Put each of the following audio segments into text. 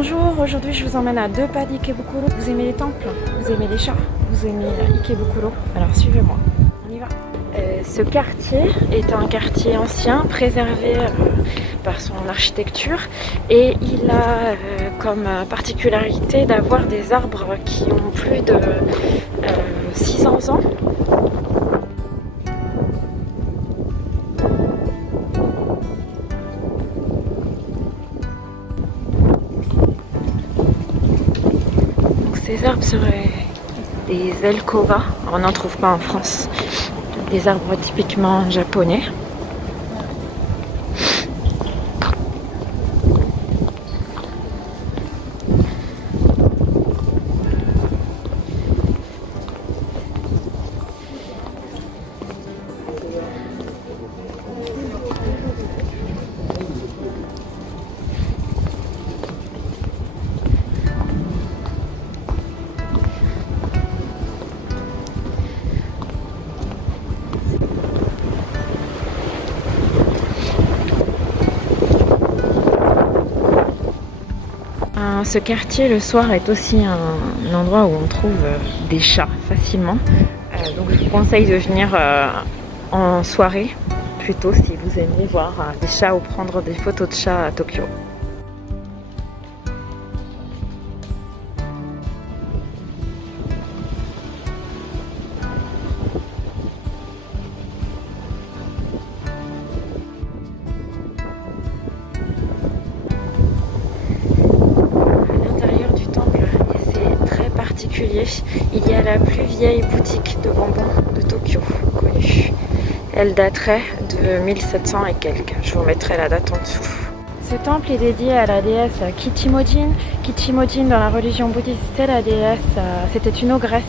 Bonjour, aujourd'hui je vous emmène à 2 pas d'Ikebukuro. Vous aimez les temples? Vous aimez les chats? Vous aimez Ikebukuro? Alors suivez-moi, on y va. Ce quartier est un quartier ancien, préservé par son architecture, et il a comme particularité d'avoir des arbres qui ont plus de 600 ans. Ces arbres seraient des Zelkova, on n'en trouve pas en France, des arbres typiquement japonais. Ce quartier le soir est aussi un endroit où on trouve des chats facilement. Donc je vous conseille de venir en soirée plutôt si vous aimez voir des chats ou prendre des photos de chats à Tokyo. Il y a la plus vieille boutique de bonbons de Tokyo connue. Elle daterait de 1700 et quelques. Je vous mettrai la date en dessous. Ce temple est dédié à la déesse Kichimojin. Kichimojin dans la religion bouddhiste, c'est la déesse, c'était une ogresse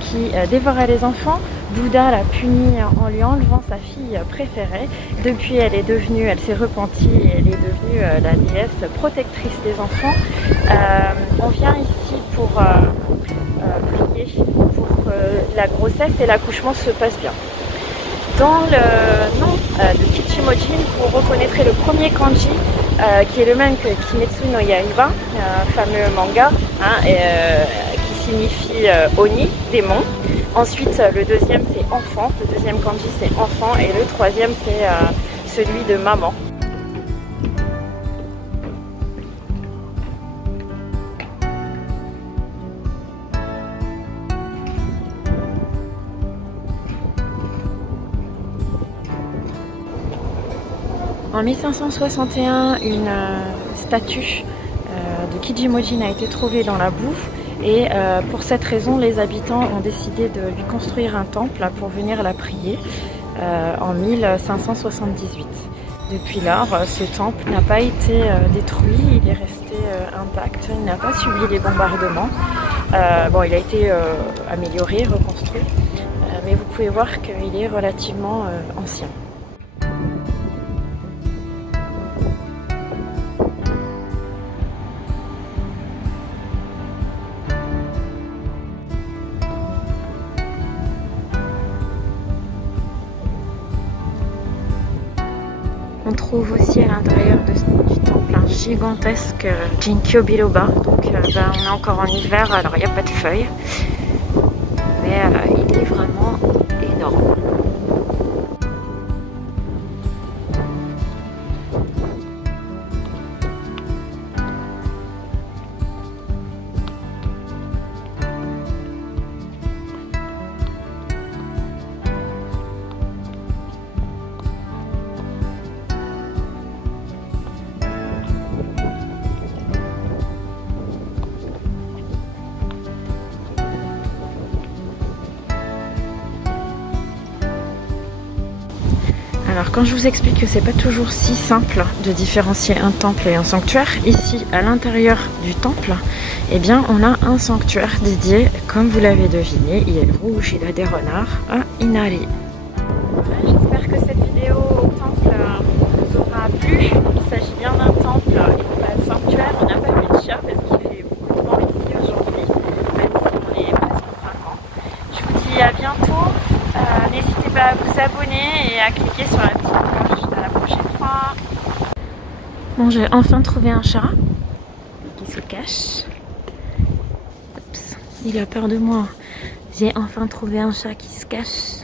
qui dévorait les enfants. Bouddha l'a punie en lui enlevant sa fille préférée. Depuis, elle s'est repentie et elle est devenue la déesse protectrice des enfants. On vient ici pour prier pour que la grossesse et l'accouchement se passent bien. Dans le nom de Kichimojin, vous reconnaîtrez le premier kanji qui est le même que Kimetsu no Yaiba, fameux manga, qui signifie Oni, démon. Ensuite, le deuxième c'est enfant, le deuxième kanji c'est enfant, et le troisième c'est celui de maman. En 1561, une statue de Kichimojin a été trouvée dans la boue et pour cette raison, les habitants ont décidé de lui construire un temple pour venir la prier en 1578. Depuis lors, ce temple n'a pas été détruit, il est resté intact, il n'a pas subi les bombardements. Bon, il a été amélioré, reconstruit, mais vous pouvez voir qu'il est relativement ancien. On trouve aussi à l'intérieur du temple un gigantesque Jinkyo Biloba. Donc on est encore en hiver, alors il n'y a pas de feuilles. Mais il est vraiment énorme. Alors quand je vous explique que c'est pas toujours si simple de différencier un temple et un sanctuaire, ici à l'intérieur du temple, eh bien on a un sanctuaire dédié, comme vous l'avez deviné, il est rouge, il a des renards, à Inari. J'espère que cette vidéo au temple vous aura plu. Il s'agit bien d'un temple et pas de sanctuaire. On n'a pas vu de chat parce qu'il fait beaucoup de vent ici aujourd'hui, même si on est presque au printemps. Je vous dis à bientôt. N'hésitez pas à vous abonner et à cliquer sur la petite cloche. À la prochaine fois. Bon, j'ai enfin trouvé un chat qui se cache. cache. Oups, il a peur de moi. J'ai enfin trouvé un chat qui se cache.